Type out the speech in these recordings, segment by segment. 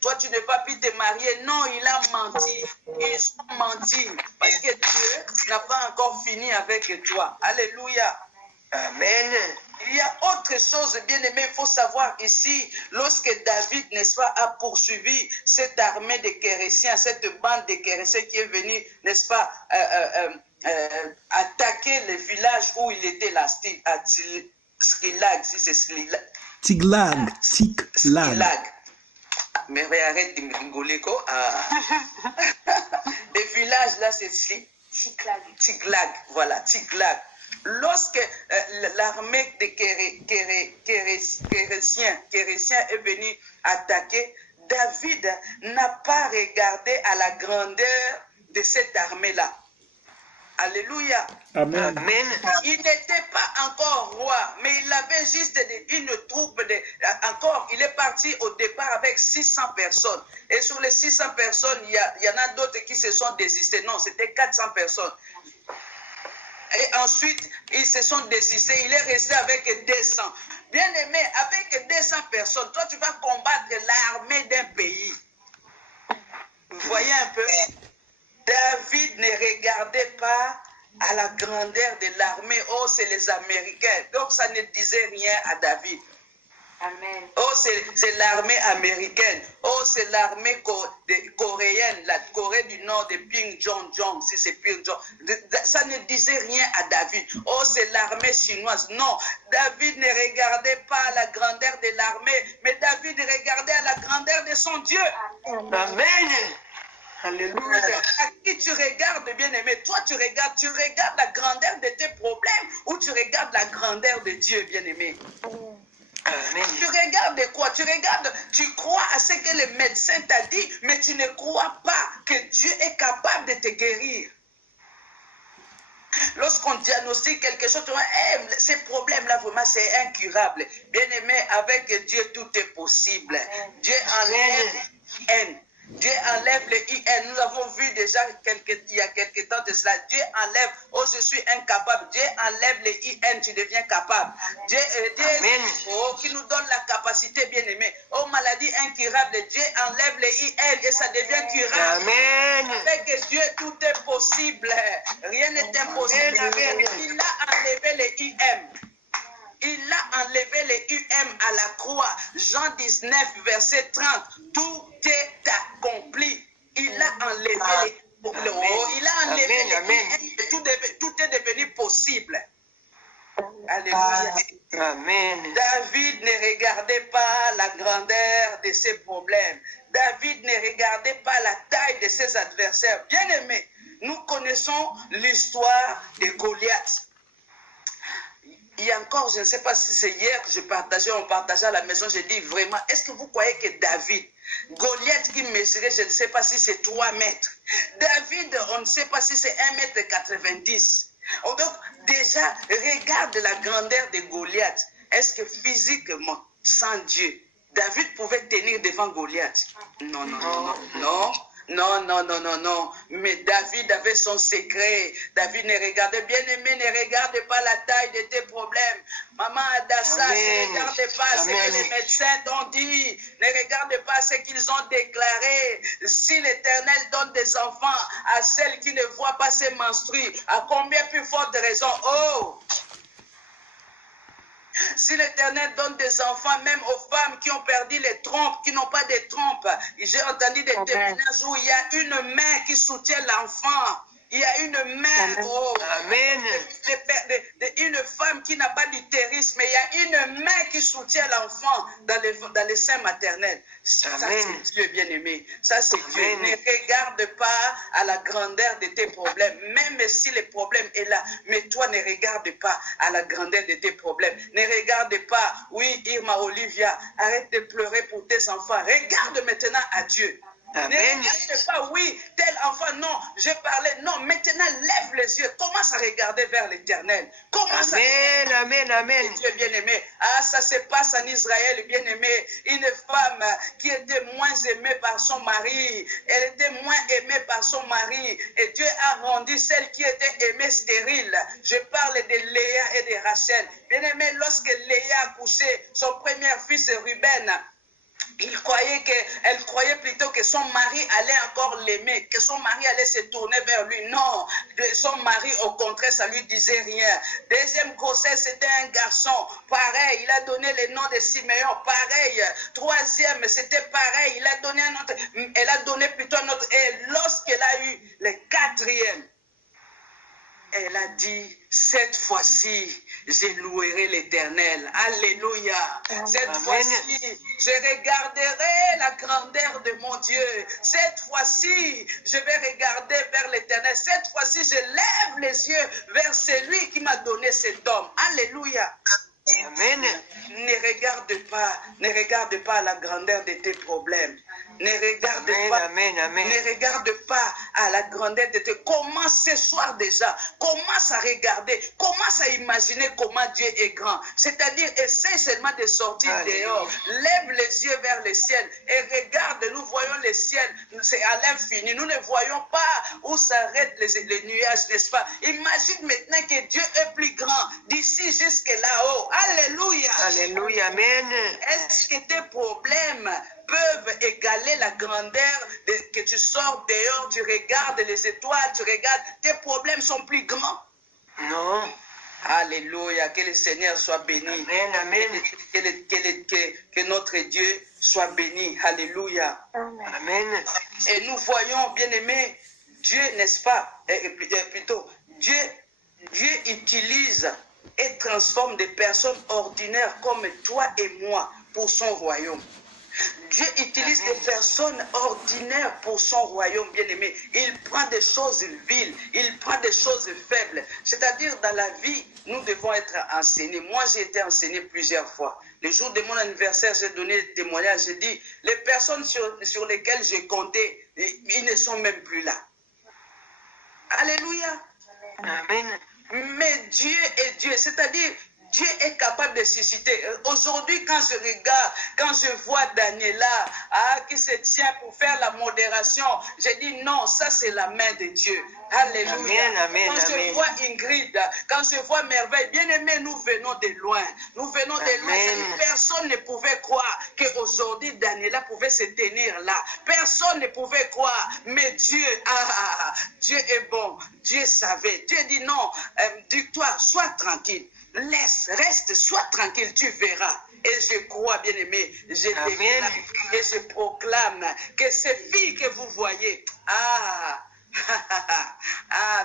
toi tu n'as pas pu te marier. Non, il a menti. Ils ont menti. Parce que Dieu n'a pas encore fini avec toi. Alléluia. Amen. Il y a autre chose, bien aimé, il faut savoir ici, lorsque David, n'est-ce pas, a poursuivi cette armée de Kérésiens, cette bande de Kérésiens qui est venue, n'est-ce pas, attaquer le village où il était là, à Tsiglag, si c'est Tiglag. Mais arrête de me rigoler, quoi. Le village là, c'est Tiglag, voilà, Tiglag. Lorsque l'armée des Kérésiens est venue attaquer, David n'a pas regardé à la grandeur de cette armée-là. Alléluia. Amen. Amen. Il n'était pas encore roi, mais il avait juste une troupe encore, il est parti au départ avec 600 personnes. Et sur les 600 personnes, il y en a d'autres qui se sont désistés. Non, c'était 400 personnes. Et ensuite, ils se sont désistés. Il est resté avec 200. Bien aimé, avec 200 personnes, toi, tu vas combattre l'armée d'un pays. Vous voyez un peu? David ne regardait pas à la grandeur de l'armée. Oh, c'est les Américains. Donc, ça ne disait rien à David. Amen. Oh, c'est l'armée américaine. Oh, c'est l'armée coréenne, la Corée du Nord de Ping Jong, si c'est Ping Jong. Ça ne disait rien à David. Oh, c'est l'armée chinoise. Non, David ne regardait pas la grandeur de l'armée, mais David regardait à la grandeur de son Dieu. Amen. Alléluia. À qui tu regardes, bien-aimé? Toi, tu regardes la grandeur de tes problèmes ou tu regardes la grandeur de Dieu, bien-aimé? Amen. Tu regardes quoi? Tu crois à ce que le médecin t'a dit, mais tu ne crois pas que Dieu est capable de te guérir. Lorsqu'on diagnostique quelque chose, tu vois, hey, ces problèmes-là, vraiment, c'est incurable. Bien-aimé, avec Dieu, tout est possible. Dieu enlève haine. Dieu enlève le IN. Nous avons vu déjà il y a quelques temps de cela. Dieu enlève, oh je suis incapable. Dieu enlève le IN, tu deviens capable. Dieu oh, qui nous donne la capacité, bien aimé. Oh maladie incurable, Dieu enlève le IN et ça devient curable. Amen. Avec Dieu, tout est possible. Rien n'est impossible. Il a enlevé le IM. Il a enlevé les UM à la croix. Jean 19, verset 30. Tout est accompli. Il a enlevé les il a enlevé les UM. Tout est devenu possible. Alléluia. Amen. David ne regardait pas la grandeur de ses problèmes. David ne regardait pas la taille de ses adversaires. Bien aimés, nous connaissons l'histoire de Goliath. Il y a encore, je ne sais pas si c'est hier que on partageait à la maison, j'ai dit vraiment, est-ce que vous croyez que David, Goliath qui mesurait, je ne sais pas si c'est 3 mètres. David, on ne sait pas si c'est 1,90 m. Donc, déjà, regarde la grandeur de Goliath. Est-ce que physiquement, sans Dieu, David pouvait tenir devant Goliath? Non, non, non, non, non. Non, non, non, non, non. Mais David avait son secret. David ne regardait, bien aimé, ne regarde pas la taille de tes problèmes. Maman Adassa, ne regarde pas ce que les médecins t'ont dit. Ne regarde pas ce qu'ils ont déclaré. Si l'Éternel donne des enfants à celles qui ne voient pas se menstruer, à combien plus forte raison? Oh! Si l'Éternel donne des enfants, même aux femmes qui ont perdu les trompes, qui n'ont pas de trompes. J'ai entendu des témoignages où il y a une main qui soutient l'enfant. Il y a une main, oh, Amen. Une femme qui n'a pas d'utérus, mais il y a une main qui soutient l'enfant dans les seins maternels. Ça, c'est Dieu, bien-aimé. Ça, c'est Dieu. Ne regarde pas à la grandeur de tes problèmes, même si le problème est là. Mais toi, ne regarde pas à la grandeur de tes problèmes. Ne regarde pas, oui, Irma Olivia, arrête de pleurer pour tes enfants. Regarde maintenant à Dieu. Amen. Ne regarde pas, oui, tel enfant, non, je parlais, non, maintenant lève les yeux, commence à regarder vers l'Éternel. Amen, amen, amen. Dieu bien-aimé. Ah, ça se passe en Israël, bien-aimé. Une femme qui était moins aimée par son mari, elle était moins aimée par son mari, et Dieu a rendu celle qui était aimée stérile. Je parle de Léa et de Rachel. Bien-aimé, lorsque Léa a couché son premier fils Ruben, Elle croyait plutôt que son mari allait encore l'aimer, que son mari allait se tourner vers lui. Non, son mari, au contraire, ça lui disait rien. Deuxième grossesse, c'était un garçon. Pareil, il a donné le nom de Siméon. Pareil. Troisième, c'était pareil. Elle a donné plutôt un autre. Et lorsqu'elle a eu le quatrième, elle a dit, cette fois-ci, je louerai l'Éternel. Alléluia. Cette fois-ci, je regarderai la grandeur de mon Dieu. Cette fois-ci, je vais regarder vers l'Éternel. Cette fois-ci, je lève les yeux vers celui qui m'a donné cet homme. Alléluia. Amen. Ne regarde pas la grandeur de tes problèmes. Ne regarde pas à la grandeur de tes... Commence ce soir déjà. Commence à regarder. Commence à imaginer comment Dieu est grand. C'est-à-dire, essaie seulement de sortir dehors. Lève les yeux vers le ciel et regarde. Nous voyons le ciel. C'est à l'infini. Nous ne voyons pas où s'arrêtent les nuages, n'est-ce pas? Imagine maintenant que Dieu est plus grand d'ici jusque là-haut. Alléluia. Alléluia. Amen. Est-ce que tes problèmes peuvent égaler la grandeur que tu sors dehors, tu regardes les étoiles, tu regardes, tes problèmes sont plus grands? Non. Alléluia, que le Seigneur soit béni. Amen, amen. Que notre Dieu soit béni. Alléluia. Amen. Et nous voyons, bien-aimés, Dieu, n'est-ce pas, plutôt, Dieu utilise et transforme des personnes ordinaires comme toi et moi pour son royaume. Dieu utilise des personnes ordinaires pour son royaume, bien-aimé. Il prend des choses viles, il prend des choses faibles. C'est-à-dire, dans la vie, nous devons être enseignés. Moi, j'ai été enseigné plusieurs fois. Le jour de mon anniversaire, j'ai donné des témoignages. J'ai dit, les personnes sur lesquelles j'ai compté, ils ne sont même plus là. Alléluia. Amen. Mais Dieu est Dieu, c'est-à-dire Dieu est capable de susciter. Aujourd'hui, quand je regarde, quand je vois Daniela qui se tient pour faire la modération, je dis non, ça c'est la main de Dieu. Alléluia. Amen, amen, quand je vois Ingrid, quand je vois Merveille, bien aimé, nous venons de loin. Nous venons de loin. Personne ne pouvait croire qu'aujourd'hui Daniela pouvait se tenir là. Personne ne pouvait croire. Mais Dieu, Dieu est bon. Dieu savait. Dieu dit non, dis-toi, sois tranquille. Reste, sois tranquille, tu verras. Et je crois, bien-aimé, je déclare et je proclame que ces filles que vous voyez,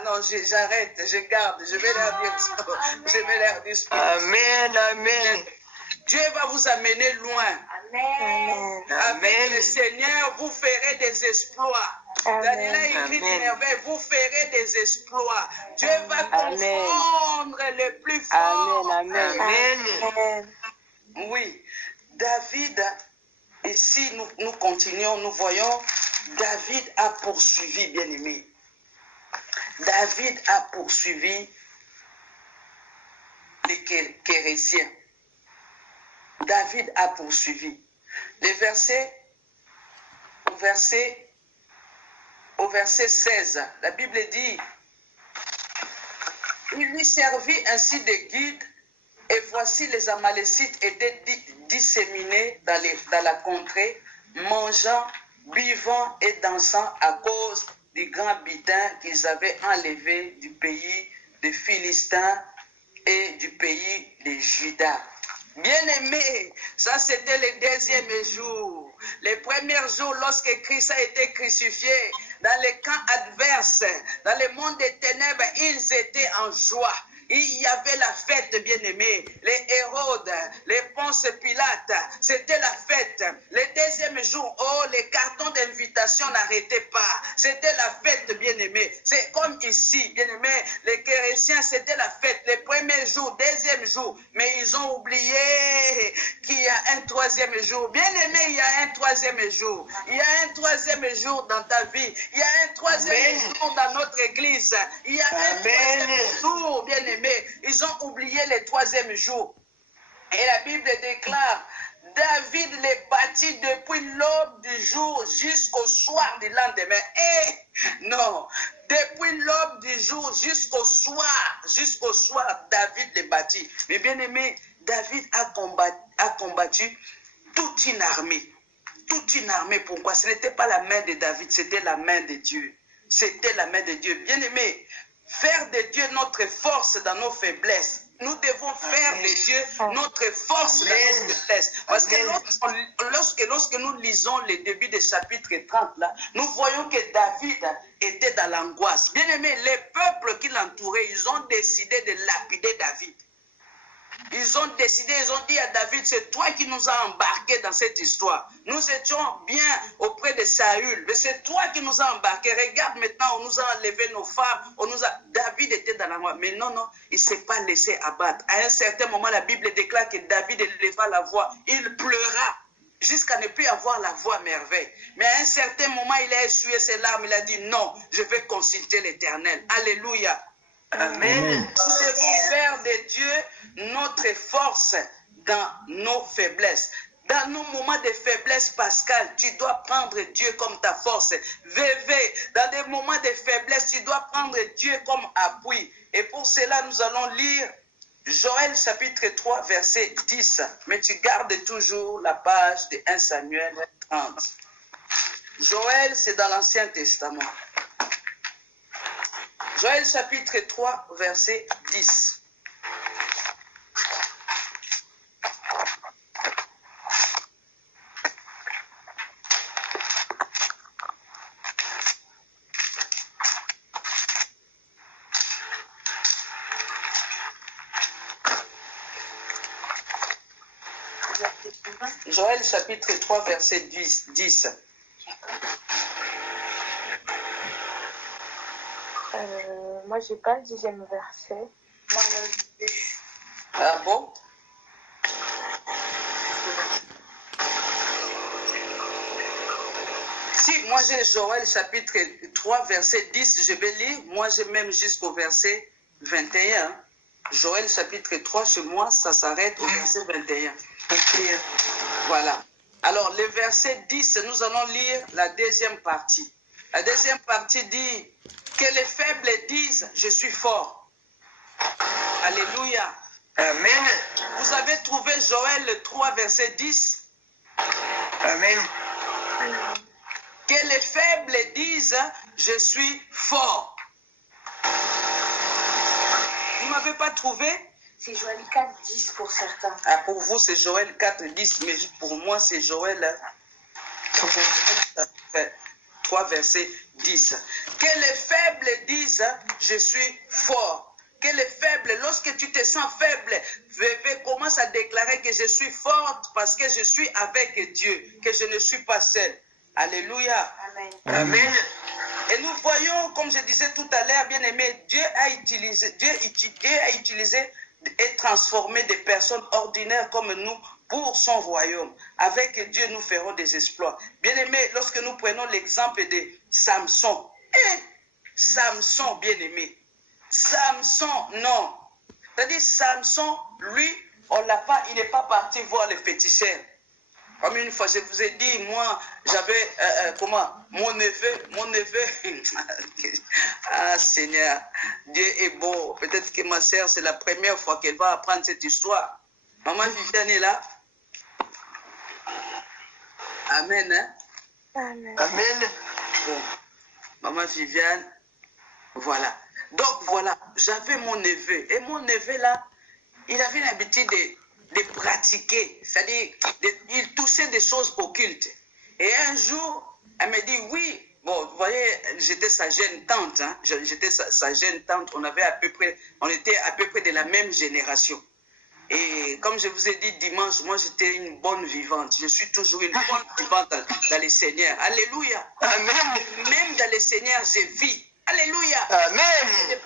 non, j'arrête, je garde, je vais leur dire ça. Je vais leur dire ça. Amen, amen. Dieu va vous amener loin. Amen. Avec le Seigneur, vous ferez des exploits. Daniela, Ingrid, Merveille, vous ferez des exploits. Dieu va confondre les plus forts. Amen. Amen. Oui, David, ici nous continuons, nous voyons, David a poursuivi, bien-aimé. David a poursuivi les Kérésiens. David a poursuivi. Au verset 16, la Bible dit, il lui servit ainsi de guide, et voici les Amalécites étaient disséminés dans la contrée, mangeant, buvant et dansant à cause du grand butin qu'ils avaient enlevé du pays des Philistins et du pays de Juda. Bien-aimé, ça c'était le deuxième jour. Les premiers jours, lorsque Christ a été crucifié, dans les camps adverses, dans le monde des ténèbres, ils étaient en joie. Il y avait la fête, bien-aimé. Les Hérodes, les Ponce Pilate, c'était la fête. Le deuxième jour, les cartons d'invitation n'arrêtaient pas. C'était la fête, bien-aimé. C'est comme ici, bien-aimé, les Kérésiens, c'était la fête. Les premiers jours, deuxième jour. Mais ils ont oublié qu'il y a un troisième jour. Bien-aimé, il y a un troisième jour. Il y a un troisième jour dans ta vie. Il y a un troisième jour dans notre église. Il y a un troisième jour, bien-aimé. Ils ont oublié le troisième jour. Et la Bible déclare, David les bâtit depuis l'aube du jour jusqu'au soir du lendemain. Et non, depuis l'aube du jour jusqu'au soir, David les bâtit. Mais bien aimé, David a combattu toute une armée. toute une armée. Pourquoi? Ce n'était pas la main de David, c'était la main de Dieu. C'était la main de Dieu. Bien-aimé, faire de Dieu notre force dans nos faiblesses. Nous devons faire de Dieu notre force dans nos faiblesses. Parce que lorsque nous lisons le début du chapitre 30, là, nous voyons que David était dans l'angoisse. Bien-aimé, les peuples qui l'entouraient, ils ont décidé de lapider David. Ils ont décidé, ils ont dit à David, c'est toi qui nous as embarqués dans cette histoire. Nous étions bien auprès de Saül, mais c'est toi qui nous as embarqués. Regarde maintenant, on nous a enlevé nos femmes, David était dans la mort. Mais non, non, il ne s'est pas laissé abattre. À un certain moment, la Bible déclare que David éleva la voix. Il pleura jusqu'à ne plus avoir la voix merveille. Mais à un certain moment, il a essuyé ses larmes. Il a dit, non, je vais consulter l'Éternel. Alléluia. Amen. Nous devons faire de Dieu notre force dans nos faiblesses. Dans nos moments de faiblesse, Pascal, tu dois prendre Dieu comme ta force. Vévé, dans des moments de faiblesse, tu dois prendre Dieu comme appui. Et pour cela, nous allons lire Joël chapitre 3, verset 10. Mais tu gardes toujours la page de 1 Samuel 30. Joël, c'est dans l'Ancien Testament. Joël chapitre 3, verset 10. Joël chapitre 3, verset 10. Moi, j'ai pas le 10e verset. Ah bon? Si, moi j'ai Joël chapitre 3, verset 10, je vais lire. Moi j'ai même jusqu'au verset 21. Joël chapitre 3, chez moi, ça s'arrête au verset 21. Voilà. Alors, le verset 10, nous allons lire la deuxième partie. La deuxième partie dit que les faibles disent, je suis fort. Alléluia. Amen. Vous avez trouvé Joël 3, verset 10? Amen. Que les faibles disent, je suis fort. Vous ne m'avez pas trouvé? C'est Joël 4, 10 pour certains. Ah, pour vous, c'est Joël 4, 10, mais pour moi, c'est Joël 3, verset 10. Que les faibles disent, je suis fort. Que les faibles, lorsque tu te sens faible, commence à déclarer que je suis forte parce que je suis avec Dieu, que je ne suis pas seul. Alléluia. Amen. Amen. Et nous voyons, comme je disais tout à l'heure, bien aimé, Dieu a utilisé et transformé des personnes ordinaires comme nous pour son royaume. Avec Dieu, nous ferons des exploits. Bien aimé, lorsque nous prenons l'exemple de Samson, Samson, bien aimé, Samson, non. C'est-à-dire, Samson, lui, il n'est pas parti voir les féticheurs. Comme une fois, je vous ai dit, moi, j'avais, mon neveu, ah Seigneur, Dieu est beau. Peut-être que ma sœur, c'est la première fois qu'elle va apprendre cette histoire. Maman Viviane est là. Amen, hein? Amen. Amen. Bon, Maman Viviane, voilà. Donc, voilà, j'avais mon neveu. Et mon neveu, là, il avait l'habitude de pratiquer, c'est-à-dire il touchait des choses occultes. Et un jour, elle me dit, oui, bon, vous voyez, j'étais sa jeune tante, hein, j'étais sa jeune tante, on était à peu près de la même génération. Et comme je vous ai dit dimanche, moi j'étais une bonne vivante, je suis toujours une bonne vivante dans le Seigneur. Alléluia. Amen. Même dans le Seigneur, je vis. Alléluia. Amen.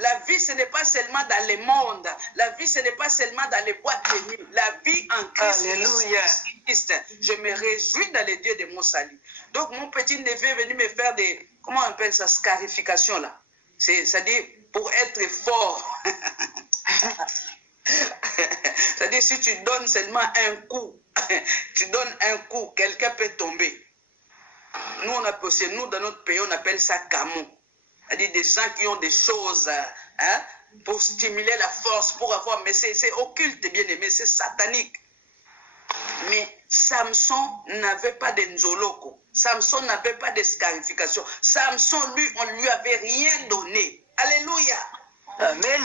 La vie, ce n'est pas seulement dans le monde. La vie, ce n'est pas seulement dans les boîtes de nuit. La vie en Christ. Alléluia. Je me réjouis dans le Dieu de mon salut. Donc, mon petit neveu est venu me faire des, comment on appelle ça, scarification là. C'est-à-dire, pour être fort. C'est-à-dire, si tu donnes seulement un coup, quelqu'un peut tomber. Nous, dans notre pays, on appelle ça camon. C'est-à-dire des gens qui ont des choses pour stimuler la force, pour avoir... Mais c'est occulte, bien aimé, c'est satanique. Mais Samson n'avait pas de nzoloko. Samson n'avait pas de scarification. Samson, lui, on ne lui avait rien donné. Alléluia. Amen.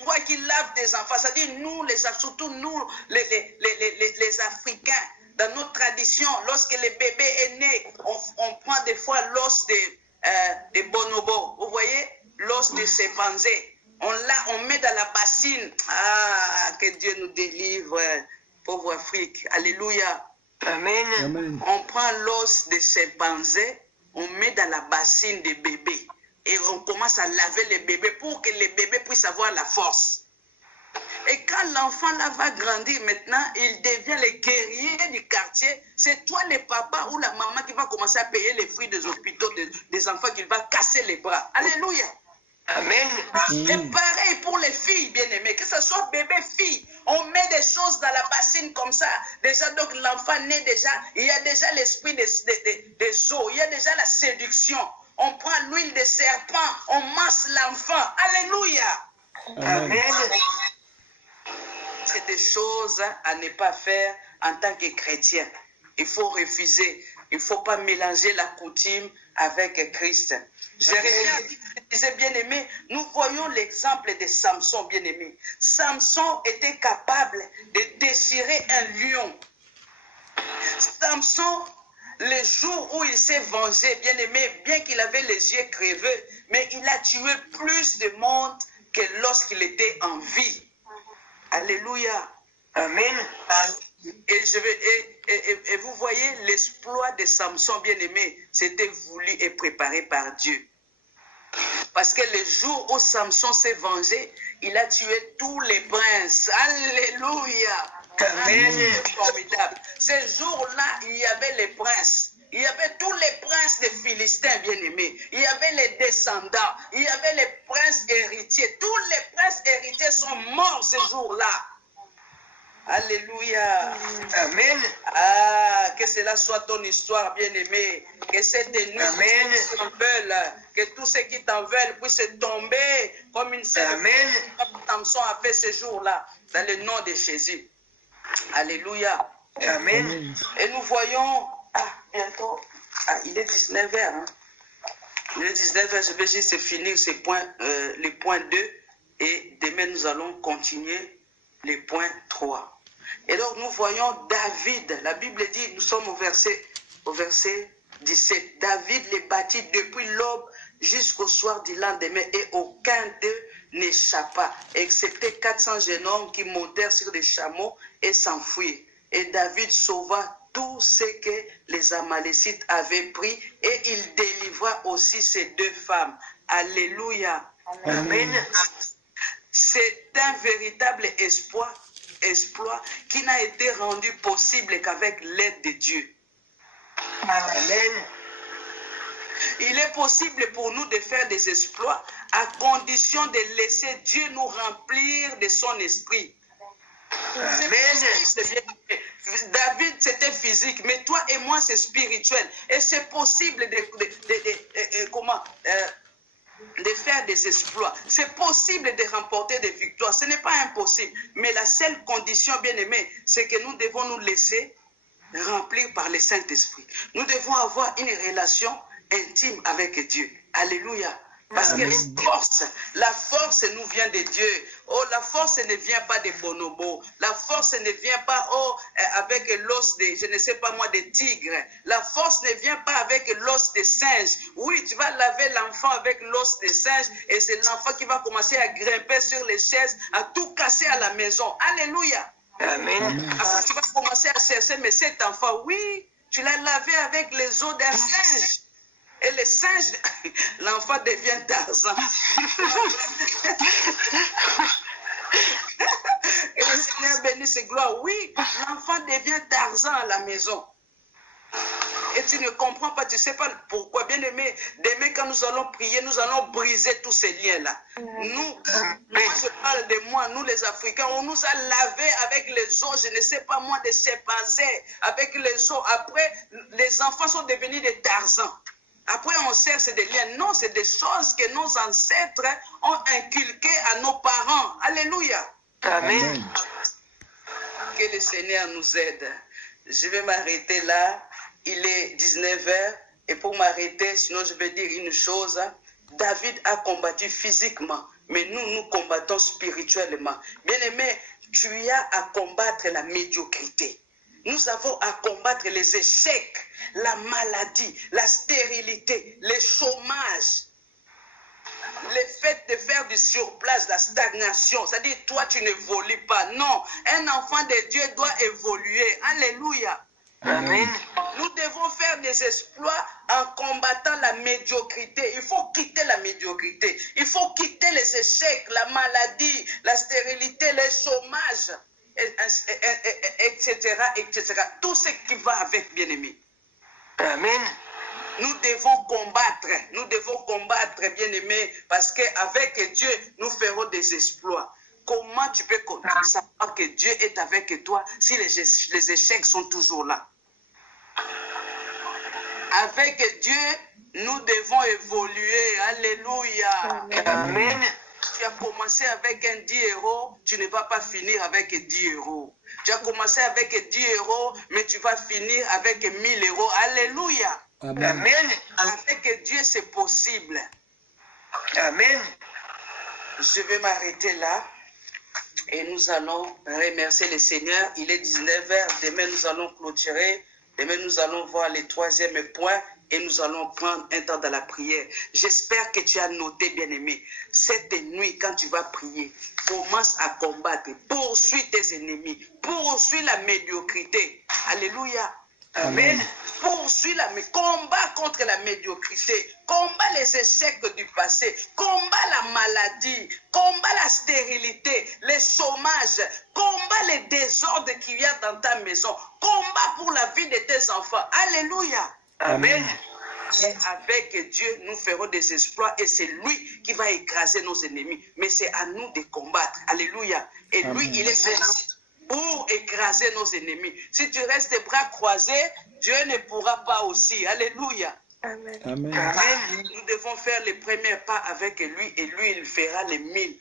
Toi qui laves des enfants, c'est-à-dire nous, surtout nous, les Africains, dans notre tradition, lorsque le bébé est né, on prend des fois l'os des bonobos. Vous voyez, l'os de chimpanzé. On met dans la bassine. Ah, que Dieu nous délivre, pauvre Afrique. Alléluia. Amen. Amen. On prend l'os de chimpanzé, on met dans la bassine des bébés. Et on commence à laver les bébés pour que les bébés puissent avoir la force. Et quand l'enfant là va grandir maintenant, il devient le guerrier du quartier. C'est toi le papa ou la maman qui va commencer à payer les fruits des hôpitaux des enfants qui va casser les bras. Alléluia. Amen. Et pareil pour les filles bien-aimées, que ce soit bébé, fille, on met des choses dans la bassine comme ça. Déjà, donc l'enfant naît déjà, il y a déjà l'esprit des eaux, il y a déjà la séduction. On prend l'huile de serpent, on masse l'enfant. Alléluia. Amen. C'est des choses à ne pas faire en tant que chrétien. Il faut refuser. Il ne faut pas mélanger la coutume avec Christ. Jérémie disait, bien-aimé, nous voyons l'exemple de Samson, bien-aimé. Samson était capable de déchirer un lion. Samson, le jour où il s'est vengé, bien-aimé, bien qu'il avait les yeux crevés, mais il a tué plus de monde que lorsqu'il était en vie. Alléluia. Amen. Et vous voyez, l'exploit de Samson, bien-aimé, c'était voulu et préparé par Dieu. Parce que le jour où Samson s'est vengé, il a tué tous les princes. Alléluia. Amen. C'est formidable. Ce jour-là, il y avait les princes. Il y avait tous les princes des Philistins, bien-aimés. Il y avait les descendants. Il y avait les princes héritiers. Tous les princes héritiers sont morts ce jour-là. Alléluia. Amen. Ah, que cela soit ton histoire, bien-aimé. Que cette nuit, Amen. que tous ceux qui t'en veulent puissent tomber comme une seule. Amen. Comme Samson a fait ce jour-là, dans le nom de Jésus. Alléluia. Amen. Et nous voyons, bientôt, il est 19h. Hein. Il est 19h, je vais juste finir les points 2 et demain nous allons continuer les points 3. Et donc nous voyons David, la Bible dit, nous sommes au verset 17. David les bâtit depuis l'aube jusqu'au soir du lendemain et aucun d'eux n'échappa, excepté 400 jeunes hommes qui montèrent sur des chameaux et s'enfuirent. Et David sauva tout ce que les Amalécites avaient pris et il délivra aussi ces deux femmes. Alléluia. Amen. C'est un véritable exploit qui n'a été rendu possible qu'avec l'aide de Dieu. Amen. Il est possible pour nous de faire des exploits à condition de laisser Dieu nous remplir de son esprit. Amen. David, c'était physique, mais toi et moi, c'est spirituel. Et c'est possible de faire des exploits. C'est possible de remporter des victoires. Ce n'est pas impossible. Mais la seule condition, bien aimé, c'est que nous devons nous laisser remplir par le Saint-Esprit. Nous devons avoir une relation intime avec Dieu. Alléluia. Parce que la force nous vient de Dieu. Oh, la force ne vient pas des bonobos. La force ne vient pas avec l'os de, je ne sais pas moi, des tigres. La force ne vient pas avec l'os des singes. Oui, tu vas laver l'enfant avec l'os des singes et c'est l'enfant qui va commencer à grimper sur les chaises, à tout casser à la maison. Alléluia. Amen. Après, tu vas commencer à chercher, mais cet enfant, oui, tu l'as lavé avec les os d'un singe. Et le singe, l'enfant devient Tarzan. Et le Seigneur bénit ses gloires. Oui, l'enfant devient Tarzan à la maison. Et tu ne comprends pas, tu ne sais pas pourquoi. Bien aimé, demain quand nous allons prier, nous allons briser tous ces liens-là. Nous, je parle de moi, nous les Africains, on nous a lavé avec les os, je ne sais pas moi, des chimpanzés, avec les os. Après, les enfants sont devenus des Tarzans. Après, on cherche des liens. Non, c'est des choses que nos ancêtres ont inculquées à nos parents. Alléluia. Amen. Que le Seigneur nous aide. je vais m'arrêter là. Il est 19h. Et pour m'arrêter, sinon je vais dire une chose. David a combattu physiquement, mais nous combattons spirituellement. Bien-aimé, tu as à combattre la médiocrité. Nous avons à combattre les échecs, la maladie, la stérilité, le chômage. Le fait de faire du surplace, la stagnation, c'est-à-dire toi tu n'évolues pas. Non, un enfant de Dieu doit évoluer. Alléluia. Amen. Nous devons faire des exploits en combattant la médiocrité. Il faut quitter la médiocrité. Il faut quitter les échecs, la maladie, la stérilité, le chômage, etc., etc. Tout ce qui va avec, bien-aimé. Amen. Nous devons combattre, bien-aimé, parce qu'avec Dieu, nous ferons des exploits. Comment tu peux savoir que Dieu est avec toi si les échecs sont toujours là? Avec Dieu, nous devons évoluer. Alléluia. Amen. Tu as commencé avec un 10 euros, tu ne vas pas finir avec 10 euros. Tu as commencé avec 10 euros, mais tu vas finir avec 1000 euros. Alléluia. Amen. Avec Dieu, c'est possible. Amen. Je vais m'arrêter là. Et nous allons remercier le Seigneur. Il est 19h. Demain, nous allons clôturer. Demain, nous allons voir le troisième point. Et nous allons prendre un temps dans la prière. J'espère que tu as noté, bien-aimé. Cette nuit, quand tu vas prier, commence à combattre. Poursuis tes ennemis. Poursuis la médiocrité. Alléluia. Amen. Poursuis combat contre la médiocrité, combat les échecs du passé, combat la maladie, combat la stérilité, le chômage, combat les désordres qu'il y a dans ta maison, combat pour la vie de tes enfants. Alléluia. Amen. Et avec Dieu, nous ferons des exploits et c'est lui qui va écraser nos ennemis. Mais c'est à nous de combattre. Alléluia. Et lui, il est fait pour écraser nos ennemis. Si tu restes les bras croisés, Dieu ne pourra pas aussi. Alléluia. Amen. Amen. Nous devons faire les premiers pas avec lui et lui, il fera les 1000.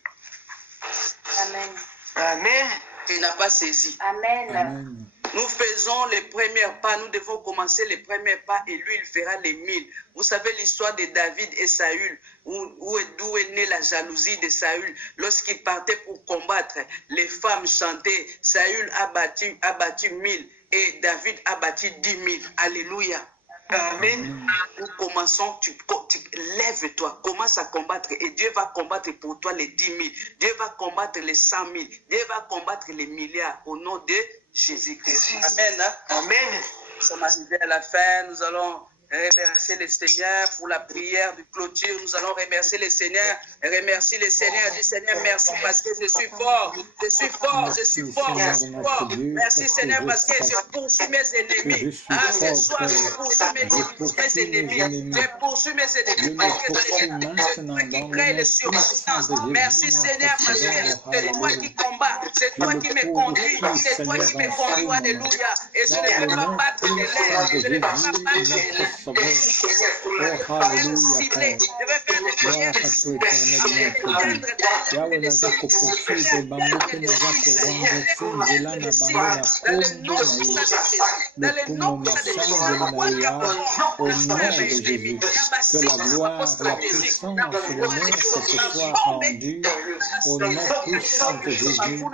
Amen. Amen. Tu n'as pas saisi. Amen. Nous faisons les premiers pas, nous devons commencer les premiers pas et lui, il fera les 1000. Vous savez l'histoire de David et Saül, d'où est née la jalousie de Saül. Lorsqu'il partait pour combattre, les femmes chantaient, Saül a battu 1000 et David a battu 10 000. Alléluia. Amen. Nous commençons, tu lève-toi, commence à combattre et Dieu va combattre pour toi les 10 000. Dieu va combattre les 100 000. Dieu va combattre les milliards au nom de Jésus-Christ. Amen. Amen. Nous sommes arrivés à la fin. Nous allons remercier le Seigneur pour la prière de clôture. Nous allons remercier le Seigneur. Remercier le Seigneur. Dis Seigneur, merci parce que je suis fort. Je suis fort. Je suis fort. Je suis fort. Merci Seigneur parce que je poursuis mes ennemis. Ah, ce soir, je poursuis mes ennemis. Je poursuis mes ennemis parce que c'est toi qui crée les circonstances. Merci Seigneur parce que c'est toi qui combats. C'est toi qui me conduis. C'est toi qui me conduis. Alléluia. Et je ne peux pas battre les lèvres. Je ne peux pas battre les lèvres. Oh, hallelujah. Yawe nazako poursuivre bangote nazako renverser nzela na bango ya kombo na ye lokumu na ya au nom de Jésus. Que la gloire, la puissance, l'honneur que ce soit rendu au nom puissant de Jésus,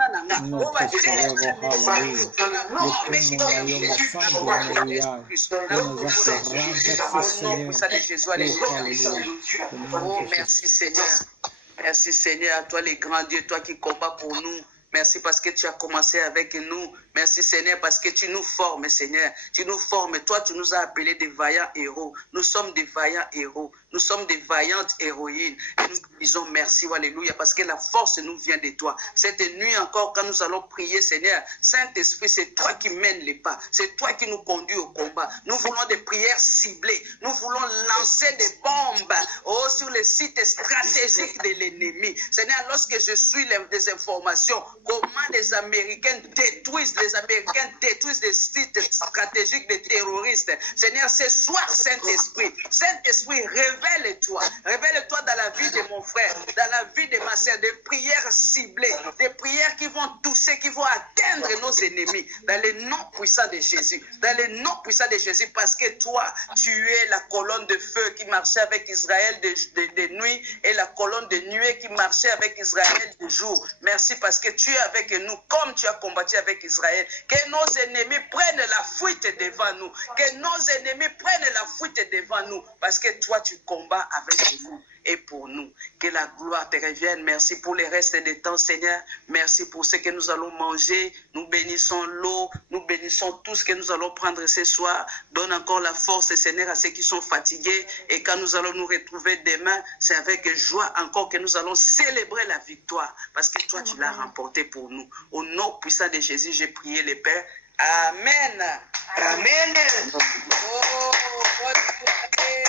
notre Sauveur. Hallelujah. Lokumu na yo masango na ya nazako Oh, merci Seigneur. Merci Seigneur, toi les grands dieux, toi qui combats pour nous. Merci parce que tu as commencé avec nous. Merci Seigneur parce que tu nous formes Seigneur. Tu nous formes. Toi tu nous as appelés des vaillants héros. Nous sommes des vaillants héros. Nous sommes des vaillantes héroïnes. Et nous disons merci, alléluia, parce que la force nous vient de toi. Cette nuit encore, quand nous allons prier, Seigneur, Saint-Esprit, c'est toi qui mènes les pas. C'est toi qui nous conduis au combat. Nous voulons des prières ciblées. Nous voulons lancer des bombes sur les sites stratégiques de l'ennemi. Seigneur, lorsque je suis des informations, comment les Américains détruisent les Américains détruisent des sites stratégiques des terroristes. Seigneur, ce soir, Saint-Esprit, révèle-toi. Révèle-toi dans la vie de mon frère, dans la vie de ma sœur, des prières ciblées, des prières qui vont toucher, qui vont atteindre nos ennemis, dans le nom puissant de Jésus. Dans le nom puissant de Jésus, parce que toi, tu es la colonne de feu qui marchait avec Israël de nuit et la colonne de nuée qui marchait avec Israël de jour. Merci parce que tu es avec nous, comme tu as combattu avec Israël. Que nos ennemis prennent la fuite devant nous. Que nos ennemis prennent la fuite devant nous. Parce que toi, tu combats avec nous et pour nous. Que la gloire te revienne. Merci pour le reste des temps, Seigneur. Merci pour ce que nous allons manger. Nous bénissons l'eau. Nous bénissons tout ce que nous allons prendre ce soir. Donne encore la force, Seigneur, à ceux qui sont fatigués. Et quand nous allons nous retrouver demain, c'est avec joie encore que nous allons célébrer la victoire. Parce que toi, tu l'as remporté pour nous. Au nom puissant de Jésus, j'ai prié le Père. Amen. Amen. Oh, bonne soirée.